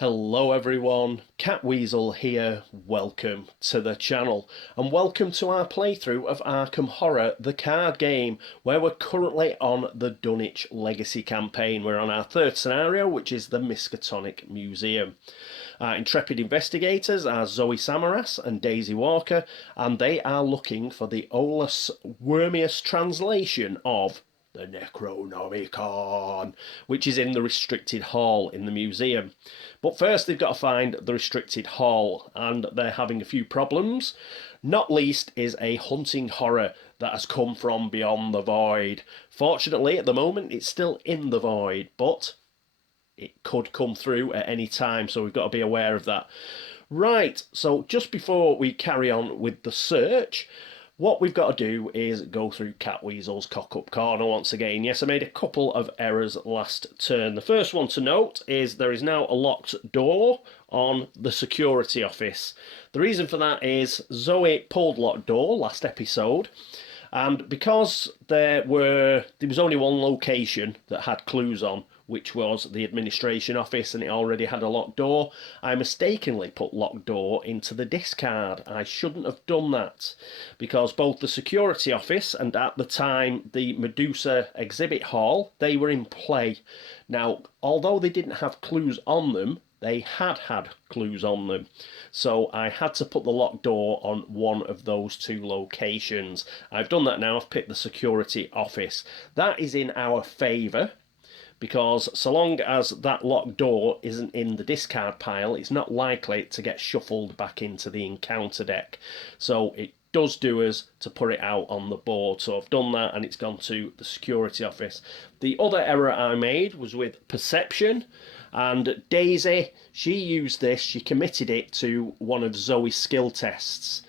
Hello everyone, Catweazle here, welcome to the channel and welcome to our playthrough of Arkham Horror, the card game, where we're currently on the Dunwich Legacy campaign. We're on our third scenario, which is the Miskatonic Museum. Our intrepid investigators are Zoe Samaras and Daisy Walker, and they are looking for the Olus Wormius translation of the Necronomicon, which is in the restricted hall in the museum. But first they've got to find the restricted hall, and they're having a few problems. Not least is a hunting horror that has come from beyond the void. Fortunately, at the moment, it's still in the void, but it could come through at any time, so we've got to be aware of that. Right, so just before we carry on with the search, what we've got to do is go through Catweazle's cock-up corner once again. Yes, I made a couple of errors last turn. The first one to note is there is now a locked door on the security office. The reason for that is Zoe pulled locked door last episode, and because there was only one location that had clues on, which was the administration office, and it already had a locked door, I mistakenly put locked door into the discard. I shouldn't have done that, because both the security office and at the time the Medusa exhibit hall, they were in play. Now, although they didn't have clues on them, they had clues on them. So I had to put the locked door on one of those two locations. I've done that now. I've picked the security office. That is in our favour, because so long as that locked door isn't in the discard pile, it's not likely to get shuffled back into the encounter deck. So it does do us to put it out on the board. So I've done that, and it's gone to the security office. The other error I made was with perception, and Daisy, she used this, she committed it to one of Zoe's skill tests.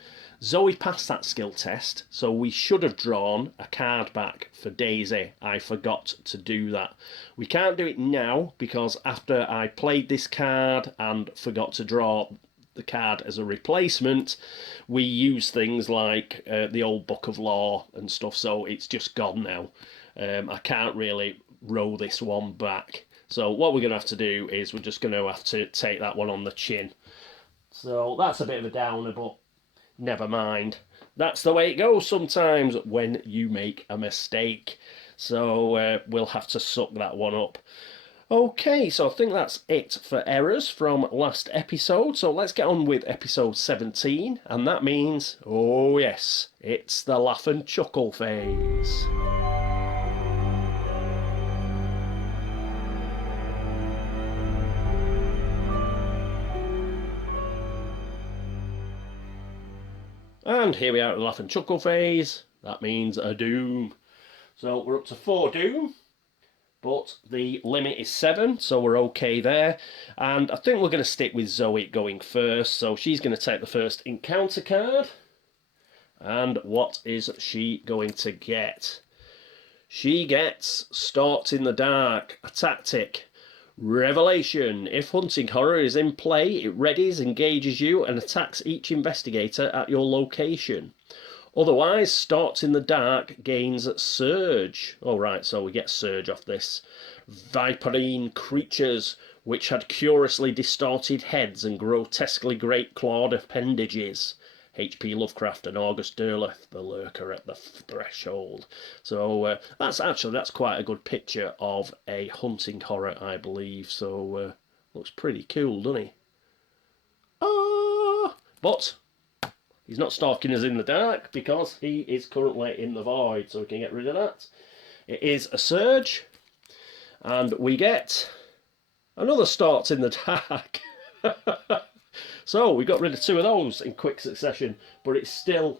Zoe passed that skill test, so we should have drawn a card back for Daisy. I forgot to do that. We can't do it now, because after I played this card and forgot to draw the card as a replacement, we use things like the old Book of Law and stuff, so it's just gone now. I can't really roll this one back. So what we're going to have to do is we're just going to have to take that one on the chin. So that's a bit of a downer, but never mind. That's the way it goes sometimes when you make a mistake. So we'll have to suck that one up. Okay, so I think that's it for errors from last episode. So let's get on with episode 17. And that means, oh yes, it's the laugh and chuckle phase. And here we are at the laugh and chuckle phase. That means a doom. So we're up to 4 doom, but the limit is 7, so we're okay there. And I think we're going to stick with Zoe going first. So she's going to take the first encounter card. And what is she going to get? She gets Stalked in the Dark, a tactic. Revelation. If hunting horror is in play, it readies, engages you, and attacks each investigator at your location. Otherwise, Stalked in the Dark gains Surge. Alright, so we get Surge off this. Viperine creatures, which had curiously distorted heads and grotesquely great-clawed appendages. H.P. Lovecraft and August Derleth, the lurker at the threshold. So that's quite a good picture of a hunting horror, I believe. So looks pretty cool, doesn't he? But he's not stalking us in the dark, because he is currently in the void, so we can get rid of that. It is a surge, and we get another Stalked in the Dark. So we got rid of 2 of those in quick succession, but it's still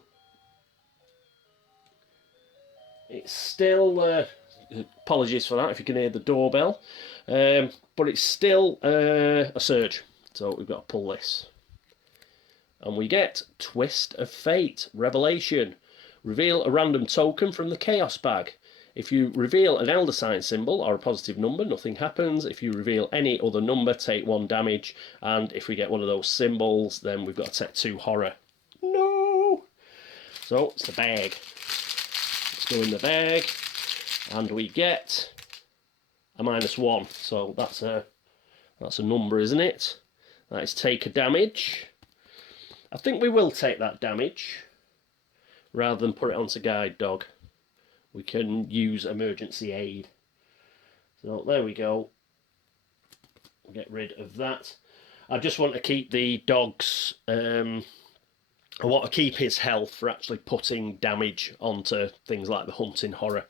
apologies for that if you can hear the doorbell, but it's still a surge, so we've got to pull this. And we get Twist of Fate, Revelation. Reveal a random token from the Chaos bag. If you reveal an Elder Sign symbol or a positive number, nothing happens. If you reveal any other number, take 1 damage. And if we get one of those symbols, then we've got to take 2 horror. No! So, it's the bag. Let's go in the bag. And we get a -1. So, that's a number, isn't it? That is take a damage. I think we will take that damage rather than put it onto guide dog. We can use emergency aid. So there we go. Get rid of that. I just want to keep the dog's I want to keep his health for actually putting damage onto things like the hunting horror.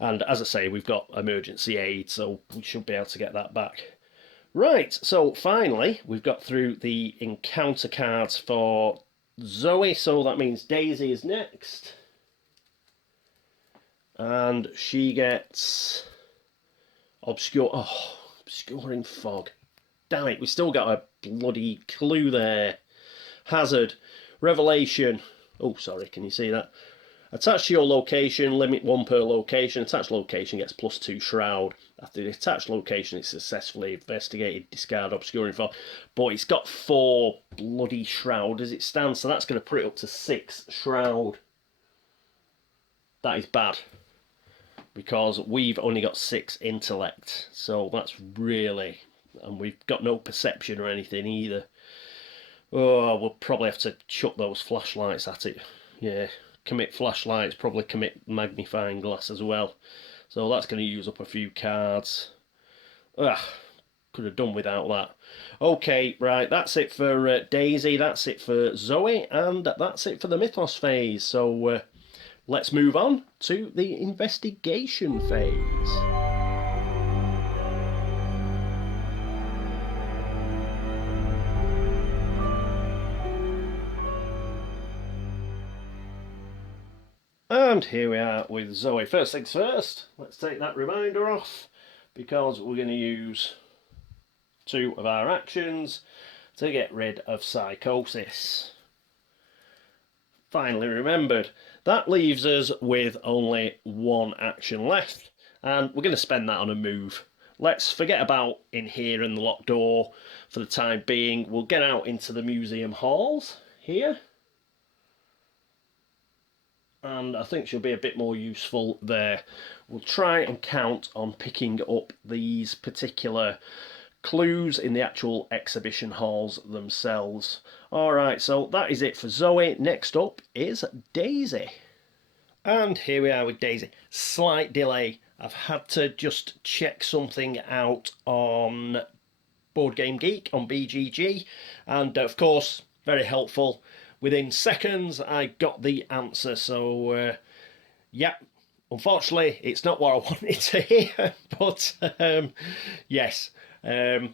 And as I say, we've got emergency aid, so we should be able to get that back. Right, so finally, we've got through the encounter cards for Zoe, so that means Daisy is next. And she gets obscuring fog. Damn it, we still got a bloody clue there. Hazard, revelation. Oh, sorry, can you see that? Attached to your location, limit 1 per location. Attached location gets +2 shroud. After the attached location is successfully investigated, discard obscuring fog. But it's got 4 bloody shroud as it stands, so that's going to put it up to 6 shroud. That is bad, because we've only got 6 intellect, so that's really... And we've got no perception or anything either. Oh, we'll probably have to chuck those flashlights at it. Yeah, commit flashlights, probably commit magnifying glass as well. So that's going to use up a few cards. Ugh, could have done without that. Okay, right, that's it for Daisy, that's it for Zoe, and that's it for the Mythos phase. So let's move on to the investigation phase. And here we are with Zoe. First things first, let's take that reminder off, because we're going to use 2 of our actions to get rid of psychosis. Finally remembered. That leaves us with only 1 action left, and we're going to spend that on a move. Let's forget about in here and the locked door for the time being. We'll get out into the museum halls here. And I think she'll be a bit more useful there. We'll try and count on picking up these particular clues in the actual exhibition halls themselves. Alright, so that is it for Zoe. Next up is Daisy. And here we are with Daisy. Slight delay. I've had to just check something out on Board Game Geek, on BGG, and of course, very helpful. Within seconds, I got the answer, so yeah, unfortunately, it's not what I wanted to hear, but yes, we're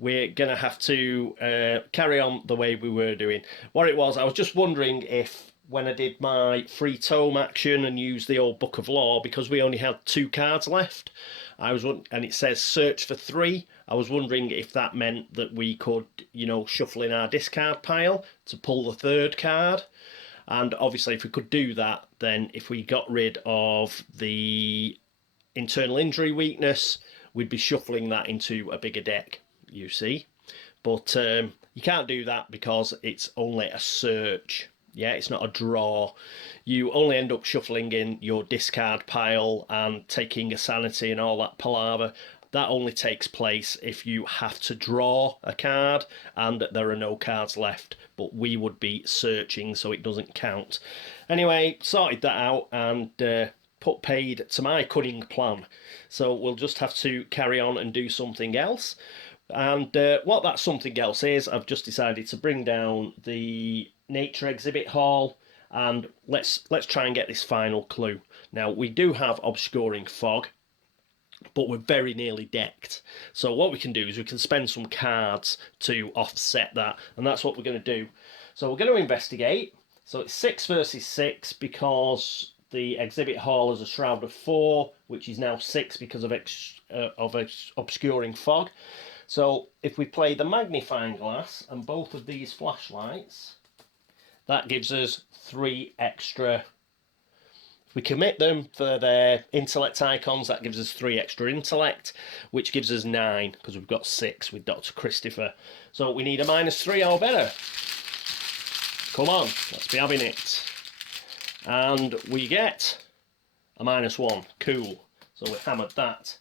going to have to carry on the way we were doing. What it was, I was just wondering if, when I did my free tome action and used the old Book of Law, because we only had 2 cards left, and it says search for 3, I was wondering if that meant that we could, you know, shuffle in our discard pile to pull the 3rd card. And obviously, if we could do that, then if we got rid of the internal injury weakness, we'd be shuffling that into a bigger deck, you see. But you can't do that because it's only a search. Yeah, it's not a draw. You only end up shuffling in your discard pile and taking a sanity and all that palaver. That only takes place if you have to draw a card and there are no cards left. But we would be searching, so it doesn't count. Anyway, sorted that out and put paid to my cunning plan. So we'll just have to carry on and do something else. And what that something else is, I've just decided to bring down the nature exhibit hall, and let's try and get this final clue. Now, we do have obscuring fog, but we're very nearly decked. So what we can do is we can spend some cards to offset that, and that's what we're going to do. So we're going to investigate. So it's 6 versus 6 because the exhibit hall is a shroud of 4, which is now 6 because of obscuring fog. So if we play the magnifying glass and both of these flashlights, that gives us 3 extra. If we commit them for their intellect icons, that gives us 3 extra intellect, which gives us 9, because we've got 6 with Dr. Christopher. So we need a -3 or better. Come on, let's be having it. And we get a -1. Cool. So we hammered that.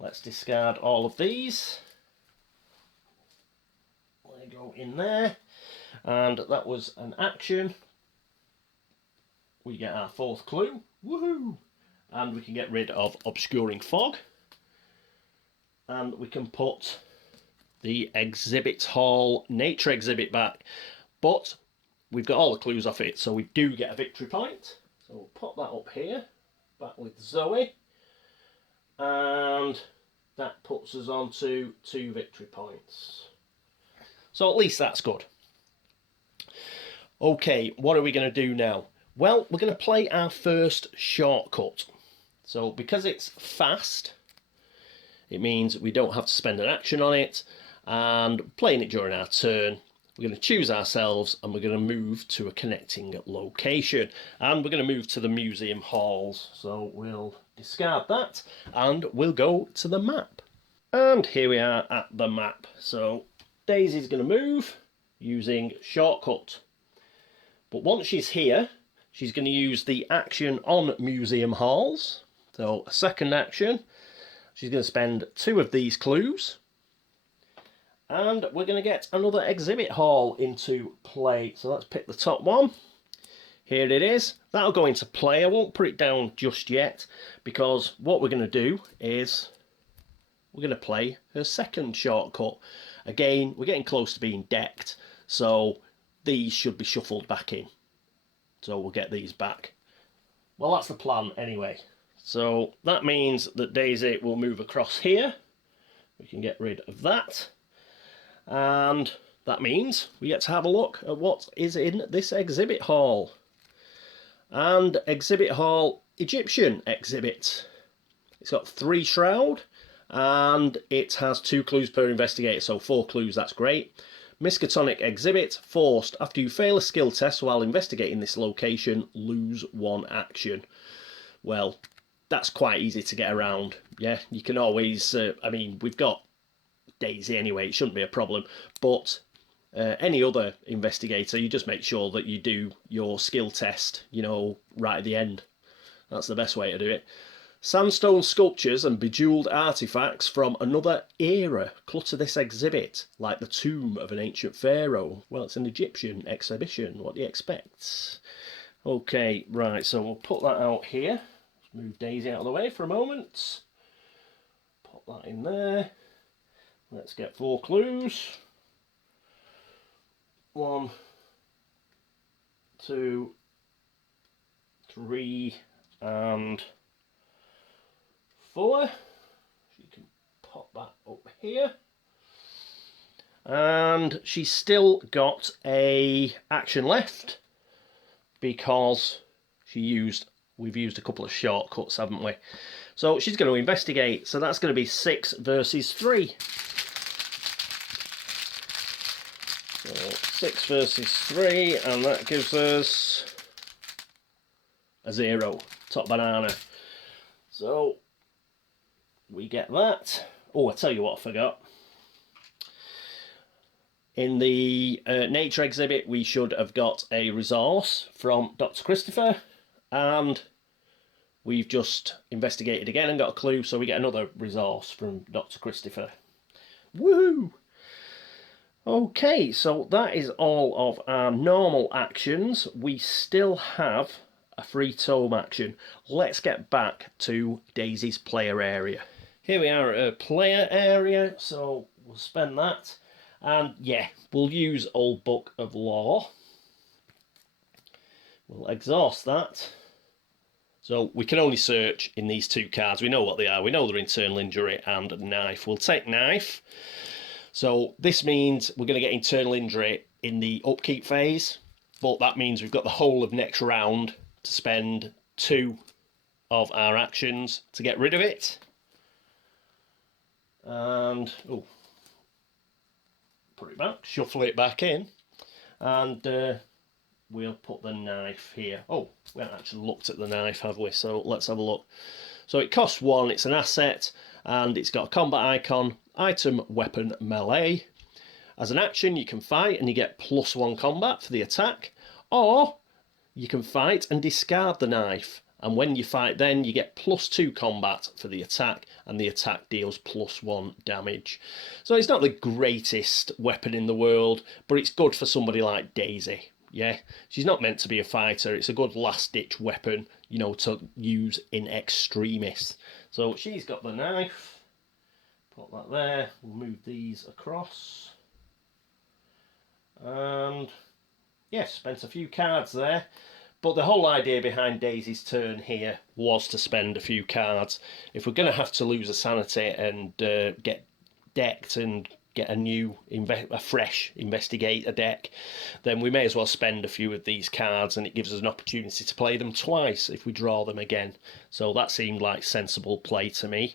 Let's discard all of these. they go in there. And that was an action. We get our fourth clue. Woohoo! And we can get rid of obscuring fog. And we can put the exhibit hall nature exhibit back. But we've got all the clues off it, so we do get a victory point. So we'll put that up here, back with Zoe. And that puts us on to 2 victory points. So at least that's good. Okay, what are we going to do now? Well, we're going to play our first shortcut. So because it's fast, it means we don't have to spend an action on it, and playing it during our turn, we're going to choose ourselves and we're going to move to a connecting location. And we're going to move to the museum halls. So we'll discard that and we'll go to the map. And here we are at the map. So Daisy's going to move using shortcut. But once she's here, she's going to use the action on museum halls. So a second action. She's going to spend 2 of these clues. And we're going to get another exhibit hall into play. So let's pick the top one. Here it is. That'll go into play. I won't put it down just yet, because what we're going to do is we're going to play her second shortcut. Again, we're getting close to being decked, so these should be shuffled back in. So we'll get these back. Well, that's the plan anyway. So that means that Daisy will move across here. We can get rid of that. And that means we get to have a look at what is in this exhibit hall. And exhibit hall, Egyptian exhibit. It's got 3 shroud, and it has 2 clues per investigator, so 4 clues, that's great. Miskatonic exhibit, forced. After you fail a skill test while investigating this location, lose 1 action. Well, that's quite easy to get around. Yeah, you can always, I mean, we've got Daisy anyway, it shouldn't be a problem. But any other investigator, you just make sure that you do your skill test, you know, right at the end. That's the best way to do it. Sandstone sculptures and bejeweled artifacts from another era clutter this exhibit, like the tomb of an ancient pharaoh. Well, it's an Egyptian exhibition. What do you expect? Okay, right, so we'll put that out here. Let's move Daisy out of the way for a moment. Put that in there. Let's get 4 clues. 1, 2, 3, and 4. So you can pop that up here. And she's still got a action left because we've used a couple of shortcuts, haven't we? So she's going to investigate. So that's going to be 6 versus 3. So 6 versus 3, and that gives us a 0. Top banana. So we get that. Oh, I tell you what I forgot. In the nature exhibit, we should have got a resource from Dr. Christopher, and we've just investigated again and got a clue, so we get another resource from Dr. Christopher. Woohoo! Okay, so that is all of our normal actions. We still have a free tome action. Let's get back to Daisy's player area. Here we are at her player area, so we'll spend that. And yeah, we'll use Old Book of Law. We'll exhaust that. So we can only search in these 2 cards. We know what they are. We know they're internal injury and knife. We'll take knife. So this means we're going to get internal injury in the upkeep phase, but that means we've got the whole of next round to spend 2 of our actions to get rid of it. And, oh, put it back, shuffle it back in, and we'll put the knife here. Oh, we haven't actually looked at the knife, have we? So let's have a look. So it costs 1, it's an asset, and it's got a combat icon, item, weapon, melee. As an action, you can fight and you get +1 combat for the attack, or you can fight and discard the knife, And when you fight then, you get +2 combat for the attack, and the attack deals +1 damage. So it's not the greatest weapon in the world, but it's good for somebody like Daisy. Yeah, she's not meant to be a fighter. It's a good last-ditch weapon, you know, to use in extremis. So she's got the knife. Put that there. We'll move these across. And yes, spent a few cards there. But the whole idea behind Daisy's turn here was to spend a few cards. If we're going to have to lose a sanity and get decked and get a fresh investigator deck, then we may as well spend a few of these cards, and it gives us an opportunity to play them twice if we draw them again. So that seemed like sensible play to me.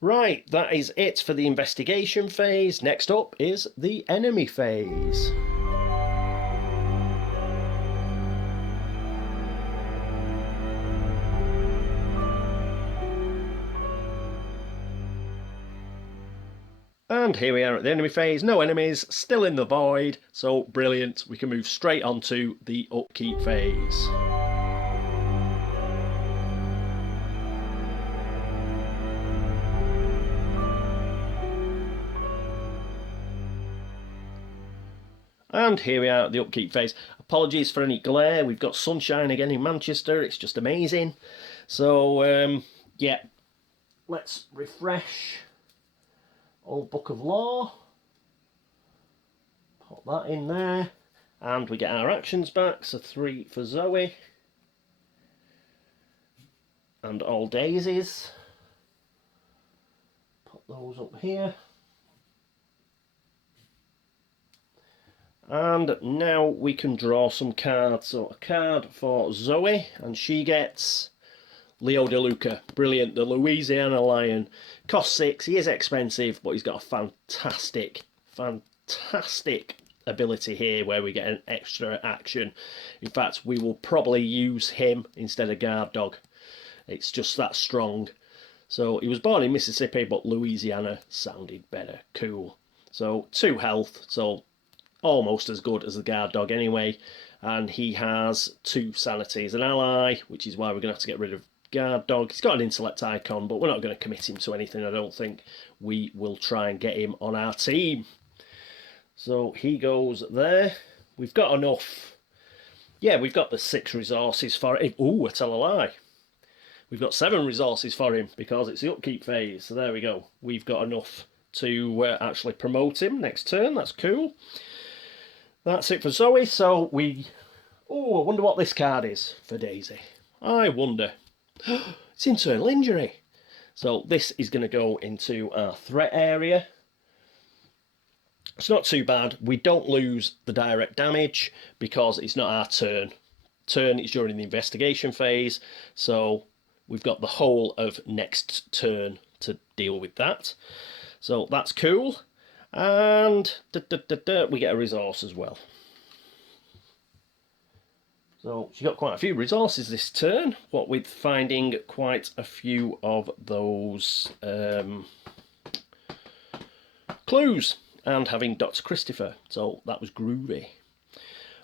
Right, that is it for the investigation phase. Next up is the enemy phase. And here we are at the enemy phase. No enemies, still in the void. So brilliant. We can move straight on to the upkeep phase. And here we are at the upkeep phase. Apologies for any glare. We've got sunshine again in Manchester. It's just amazing. So, yeah. Let's refresh. Old Book of Law. Put that in there. And we get our actions back. So 3 for Zoe. And all daisies. Put those up here. And now we can draw some cards. So a card for Zoe, and she gets Leo De Luca. Brilliant, the Louisiana Lion. Costs 6, he is expensive, but he's got a fantastic ability here where we get an extra action. In fact, we will probably use him instead of Guard Dog. It's just that strong. So he was born in Mississippi, but Louisiana sounded better. Cool. So 2 health, so almost as good as the Guard Dog anyway. And he has 2 sanity as an ally, which is why we're going to have to get rid of Guard Dog. He's got an intellect icon, but we're not going to commit him to anything, I don't think. We will try and get him on our team. So he goes there. We've got enough. Yeah, we've got the 6 resources for him. Ooh, I tell a lie. We've got 7 resources for him because it's the upkeep phase. So there we go. We've got enough to actually promote him next turn. That's cool. That's it for Zoe. So we... Oh, I wonder what this card is for Daisy. I wonder. It's internal injury. So this is going to go into our threat area. It's not too bad. We don't lose the direct damage because it's not our turn. Turn is during the investigation phase. So we've got the whole of next turn to deal with that. So that's cool. And we get a resource as well. So she got quite a few resources this turn, what with finding quite a few of those clues and having Dr. Christopher. So that was groovy.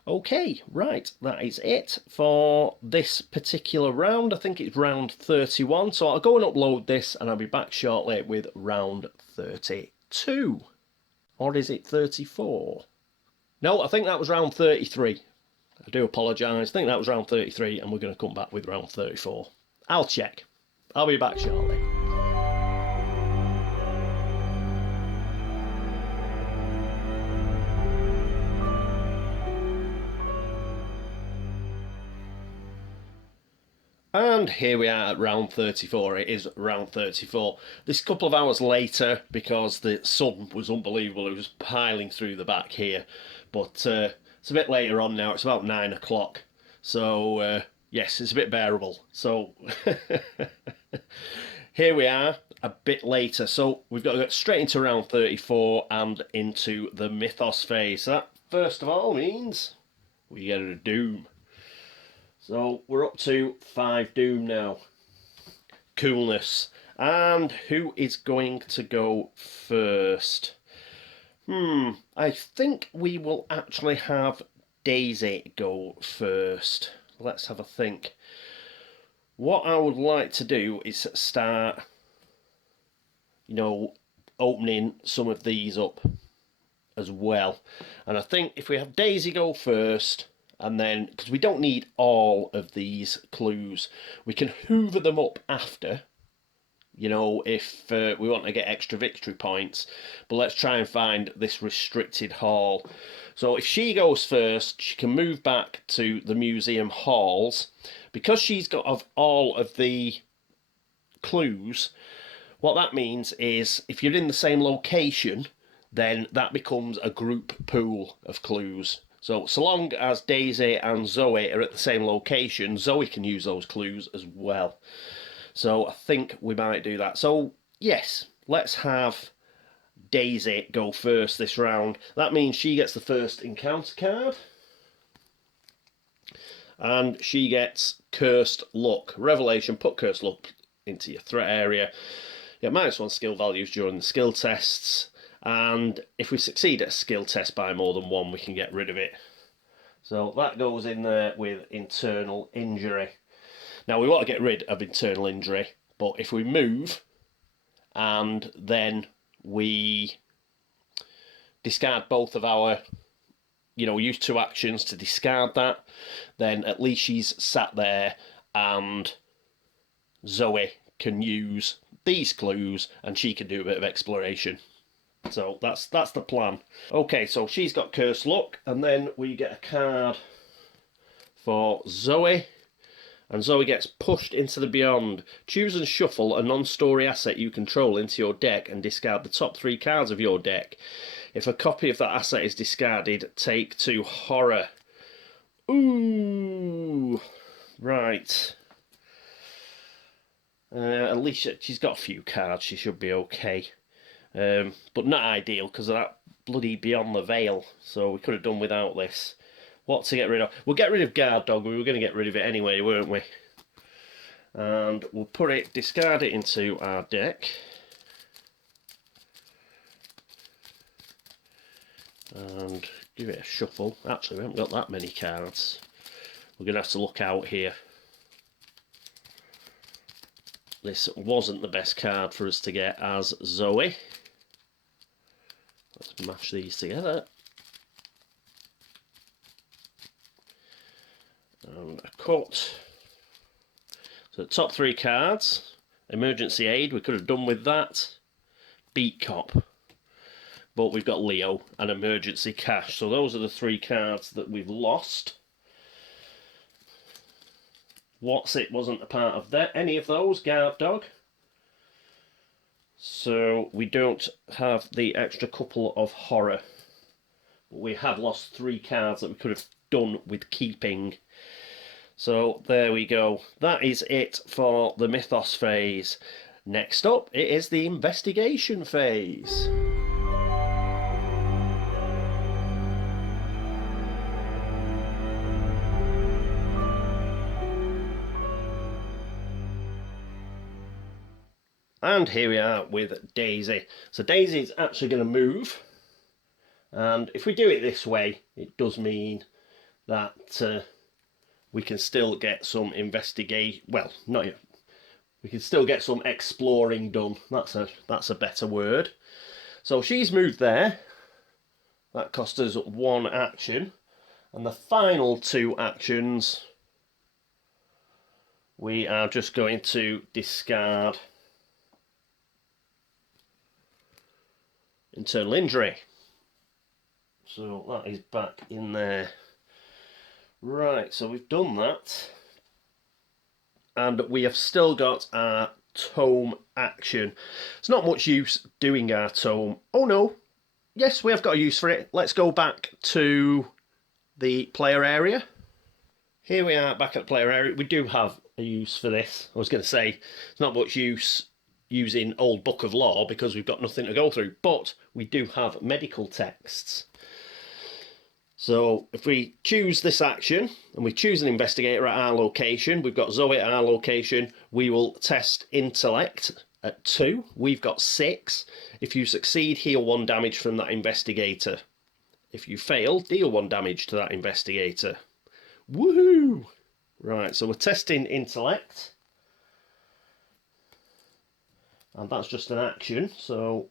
Okay, right, that is it for this particular round. I think it's round 31. So I'll go and upload this and I'll be back shortly with round 32. Or is it 34? No, I think that was round 33. I do apologise. I think that was round 33 and we're going to come back with round 34. I'll check. I'll be back shortly. And here we are at round 34. It is round 34. This couple of hours later because the sun was unbelievable. It was piling through the back here. But it's a bit later on now. It's about 9 o'clock. So, yes, it's a bit bearable. So, here we are a bit later. So, we've got to get straight into round 34 and into the mythos phase. So that, first of all, means we get a doom. So we're up to 5 doom now. Coolness. And who is going to go first? I think we will actually have Daisy go first. Let's have a think. What I would like to do is start, opening some of these up as well. And I think if we have Daisy go first, and then, because we don't need all of these clues, we can hoover them up after, if we want to get extra victory points. But let's try and find this restricted hall. So if she goes first, she can move back to the museum halls. Because she's got all of the clues, what that means is if you're in the same location, then that becomes a group pool of clues. So long as Daisy and Zoe are at the same location, Zoe can use those clues as well. So I think we might do that. So yes, let's have Daisy go first this round. That means she gets the first encounter card. And she gets Cursed Luck. Revelation, put Cursed Luck into your threat area. You get -1 skill values during the skill tests. And if we succeed at a skill test by more than 1, we can get rid of it. So that goes in there with internal injury. Now, we want to get rid of internal injury, but if we move and then we discard both of our, use 2 actions to discard that, then at least she's sat there and Zoe can use these clues and she can do a bit of exploration. So that's the plan. Okay, so she's got Cursed Luck, and then we get a card for Zoe. And Zoe gets Pushed into the Beyond. Choose and shuffle a non-story asset you control into your deck and discard the top 3 cards of your deck. If a copy of that asset is discarded, take 2 horror. Ooh, right. At least she's got a few cards. She should be okay. But not ideal because of that bloody Beyond the Veil. So we could have done without this. What to get rid of? We'll get rid of Guard Dog. We were going to get rid of it anyway, weren't we? And we'll discard it into our deck. And give it a shuffle. Actually, we haven't got that many cards. We're going to have to look out here. This wasn't the best card for us to get as Zoe. Let's mash these together. And a cut. So the top 3 cards. Emergency Aid, we could have done with that. Beat Cop. But we've got Leo and Emergency Cash. So those are the 3 cards that we've lost. What's It wasn't a part of any of those. Guard Dog. So we don't have the extra couple of horror. But we have lost 3 cards that we could have done with keeping. So there we go. That is it for the Mythos phase. Next up, it is the investigation phase. And here we are with Daisy. So Daisy is actually going to move. And if we do it this way, it does mean that we can still get some we can still get some exploring done. That's a better word. So she's moved there. That cost us 1 action. And the final 2 actions, we are just going to discard internal injury. So that is back in there. Right, so we've done that. And we have still got our tome action. It's not much use doing our tome. Oh no, yes, we have got a use for it. Let's go back to the player area. Here we are back at the player area. We do have a use for this. I was going to say, it's not much use using Old Book of Law because we've got nothing to go through, but we do have medical texts. So if we choose this action and we choose an investigator at our location, we've got Zoe at our location, we will test intellect at 2. We've got 6. If you succeed, heal 1 damage from that investigator. If you fail, deal 1 damage to that investigator. Woohoo! Right, so we're testing intellect. And that's just an action, so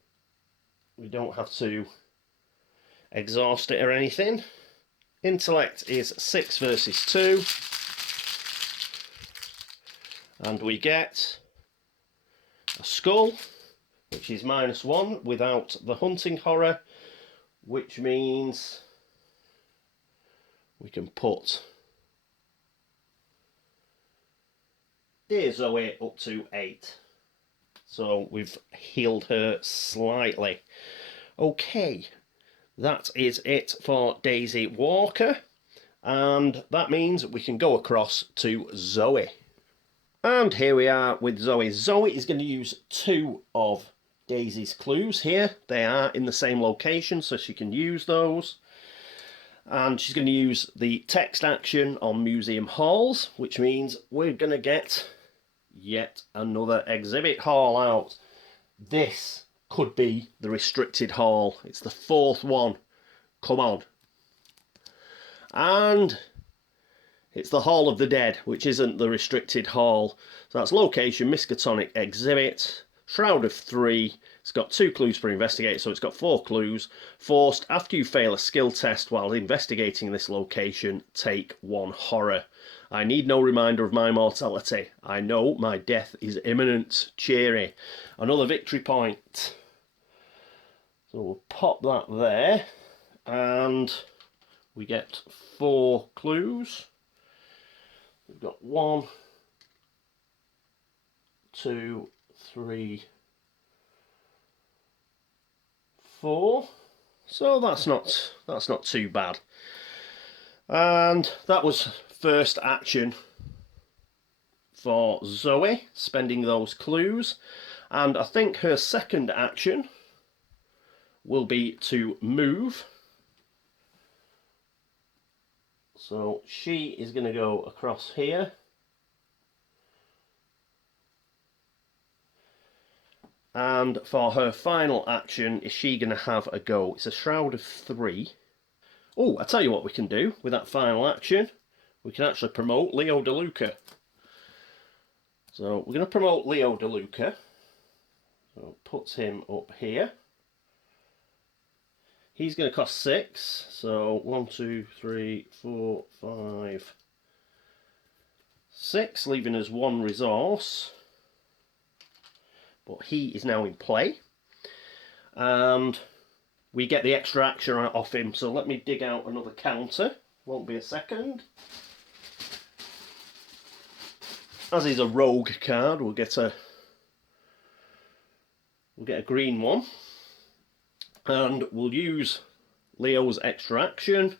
we don't have to exhaust it or anything. Intellect is 6 versus 2. And we get a skull, which is -1 without the hunting horror, which means we can put dear Zoe up to 8. So we've healed her slightly. Okay, that is it for Daisy Walker, and that means we can go across to Zoe. And here we are with Zoe. Zoe is going to use 2 of Daisy's clues here. They are in the same location, so she can use those. And she's going to use the text action on Museum Halls, which means we're going to get yet another exhibit hall out. This could be the restricted hall. It's the 4th one. Come on. And it's the Hall of the Dead, which isn't the restricted hall. So that's location, Miskatonic exhibit, shroud of 3. It's got 2 clues per investigate, so it's got 4 clues. Forced, after you fail a skill test while investigating this location, take 1 horror. I need no reminder of my mortality. I know my death is imminent. Cheery. Another victory point. So we'll pop that there. And we get 4 clues. We've got 1, 2, 3, 4. So that's not too bad. And that was first action for Zoe, spending those clues. And I think her second action will be to move. So she is going to go across here. And for her final action, is she going to have a go? It's a shroud of 3. Oh, I tell you what we can do with that final action. We can actually promote Leo DeLuca. So we're going to promote Leo DeLuca. So puts him up here. He's going to cost 6. So 1, 2, 3, 4, 5, 6, leaving us 1 resource. But he is now in play. And we get the extra action off him. So let me dig out another counter. Won't be a second. As he's a rogue card, we'll get a green one. And we'll use Leo's extra action.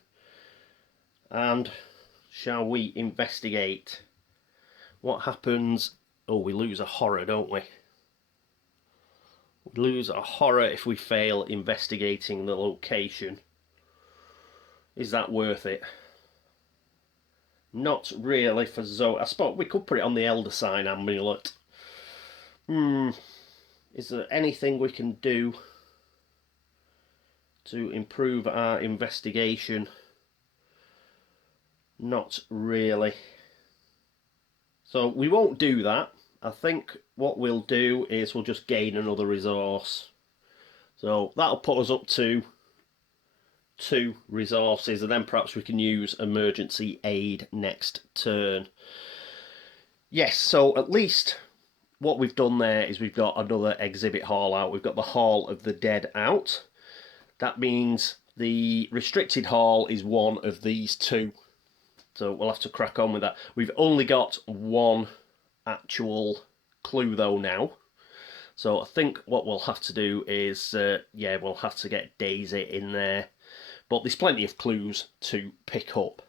And shall we investigate? What happens? Oh, we lose a horror, don't we? We lose a horror if we fail investigating the location. Is that worth it? Not really for Zoe. I suppose we could put it on the Elder Sign amulet. Is there anything we can do to improve our investigation? Not really. So we won't do that. I think what we'll do is we'll just gain another resource. So that'll put us up to 2 resources, and then perhaps we can use emergency aid next turn. Yes, so at least what we've done there is we've got another exhibit hall out. We've got the Hall of the Dead out. That means the restricted hall is one of these 2. So we'll have to crack on with that. We've only got 1 actual clue though now. So I think what we'll have to do is, yeah, we'll have to get Daisy in there. But there's plenty of clues to pick up.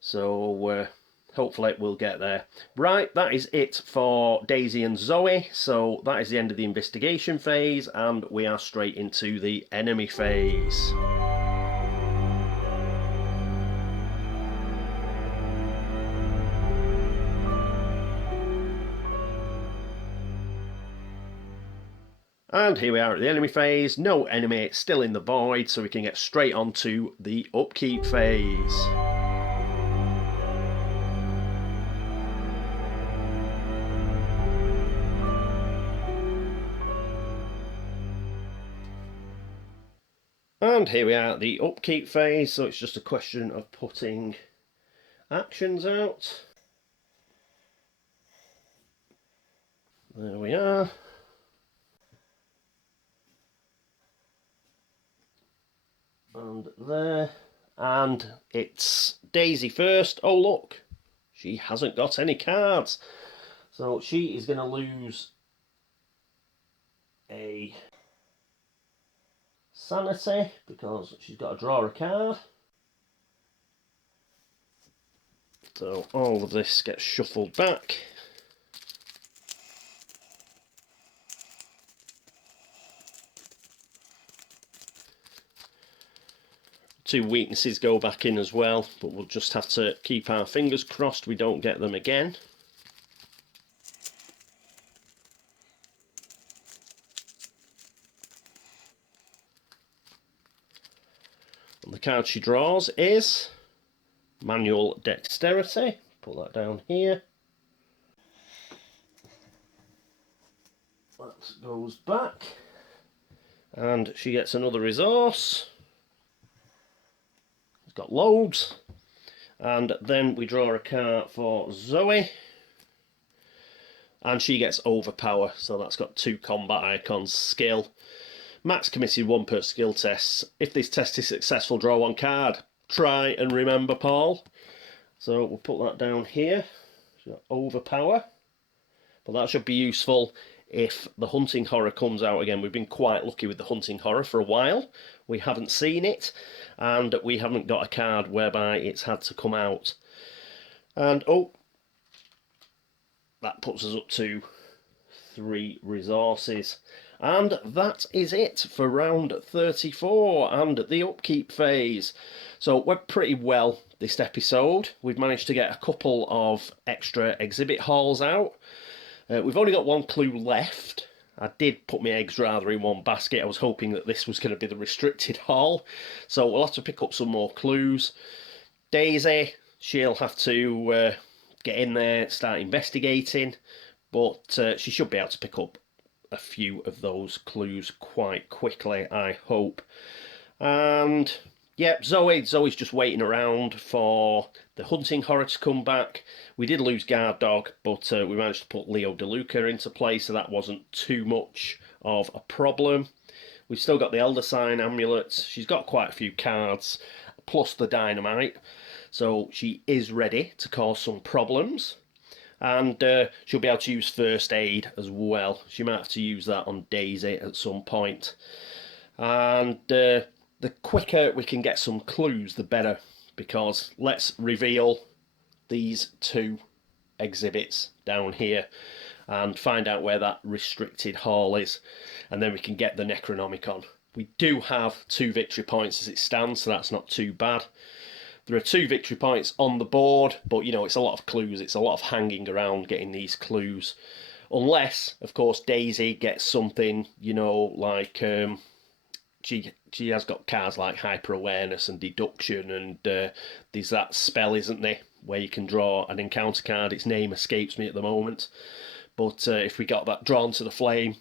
So hopefully we'll get there. Right, that is it for Daisy and Zoe. So that is the end of the investigation phase, and we are straight into the enemy phase. And here we are at the enemy phase. No enemy, still in the void, so we can get straight on to the upkeep phase. And here we are at the upkeep phase, so it's just a question of putting actions out. There we are. And there. And it's Daisy first. Oh, look. She hasn't got any cards. So she is going to lose a sanity because she's got to draw a card. So all of this gets shuffled back. Two weaknesses go back in as well, but we'll just have to keep our fingers crossed we don't get them again. And the card she draws is Manual Dexterity. Put that down here. That goes back. And she gets another resource. She's got loads. And then we draw a card for Zoe. And she gets Overpower, so that's got 2 combat icons. Skill. Max committed 1 per skill test. If this test is successful, draw 1 card. Try and remember, Paul. So we'll put that down here. She's got Overpower. But that should be useful if the hunting horror comes out again. We've been quite lucky with the hunting horror for a while. We haven't seen it, and we haven't got a card whereby it's had to come out. And oh, that puts us up to 3 resources. And that is it for round 34 and the upkeep phase. So we're pretty well this episode. We've managed to get a couple of extra exhibit halls out. We've only got 1 clue left. I did put my eggs rather in 1 basket. I was hoping that this was going to be the restricted hall. So we'll have to pick up some more clues. Daisy, she'll have to get in there, start investigating. But she should be able to pick up a few of those clues quite quickly, I hope. And yeah, Zoe's just waiting around for the hunting horror to come back. We did lose Guard Dog, but we managed to put Leo DeLuca into play, so that wasn't too much of a problem. We've still got the Elder Sign amulets. She's got quite a few cards, plus the dynamite, so she is ready to cause some problems. And she'll be able to use first aid as well. She might have to use that on Daisy at some point. And the quicker we can get some clues, the better. Because let's reveal these 2 exhibits down here and find out where that restricted hall is. And then we can get the Necronomicon. We do have 2 victory points as it stands, so that's not too bad. There are 2 victory points on the board, but you know, it's a lot of clues. It's a lot of hanging around getting these clues. Unless, of course, Daisy gets something, you know, like she has got cards like hyper awareness and deduction, and there's that spell, isn't there, where you can draw an encounter card. Its name escapes me at the moment. But if we got that drawn to the flame,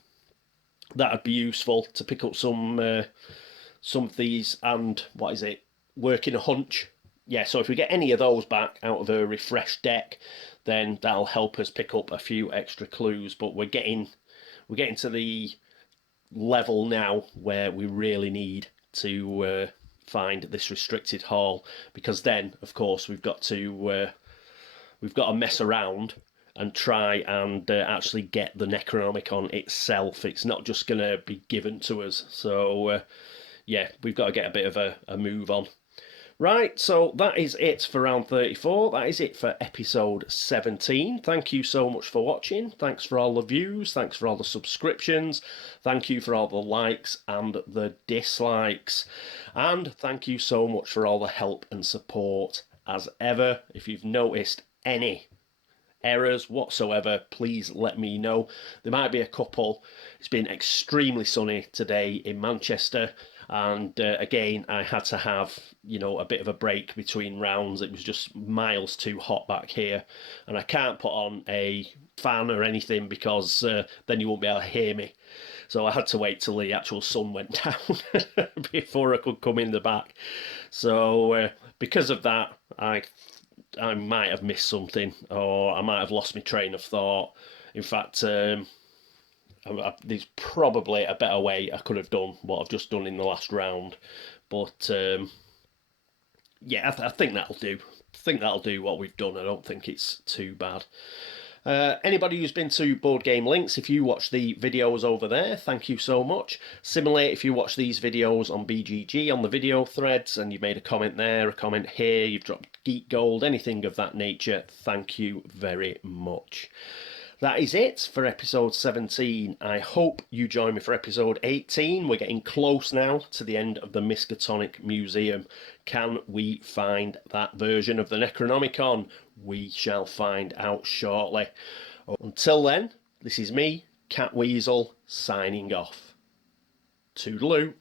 that'd be useful to pick up some of these. And what is it? Working a hunch. Yeah, so if we get any of those back out of a refreshed deck, then that'll help us pick up a few extra clues. But we're getting to the level now where we really need to find this restricted hall, because then, of course, we've got to mess around and try and actually get the Necronomicon itself. It's not just going to be given to us. So yeah, we've got to get a bit of a move on. Right, so that is it for round 34. That is it for episode 17. Thank you so much for watching. Thanks for all the views. Thanks for all the subscriptions. Thank you for all the likes and the dislikes. And thank you so much for all the help and support. As ever, if you've noticed any errors whatsoever, please let me know. There might be a couple. It's been extremely sunny today in Manchester, And again, I had to have, you know, a bit of a break between rounds. It was just miles too hot back here, and I can't put on a fan or anything because then you won't be able to hear me. So I had to wait till the actual sun went down before I could come in the back. So because of that, I might have missed something, or I might have lost my train of thought. In fact, there's probably a better way I could have done what I've just done in the last round. But yeah, I think that'll do. I think that'll do what we've done. I don't think it's too bad. Anybody who's been to Board Game Links, if you watch the videos over there, thank you so much. Similarly, if you watch these videos on BGG on the video threads and you've made a comment there, a comment here, you've dropped Geek Gold, anything of that nature, thank you very much. That is it for episode 17. I hope you join me for episode 18. We're getting close now to the end of the Miskatonic Museum. Can we find that version of the Necronomicon? We shall find out shortly. Until then, this is me, Catweazle, signing off. Toodaloo.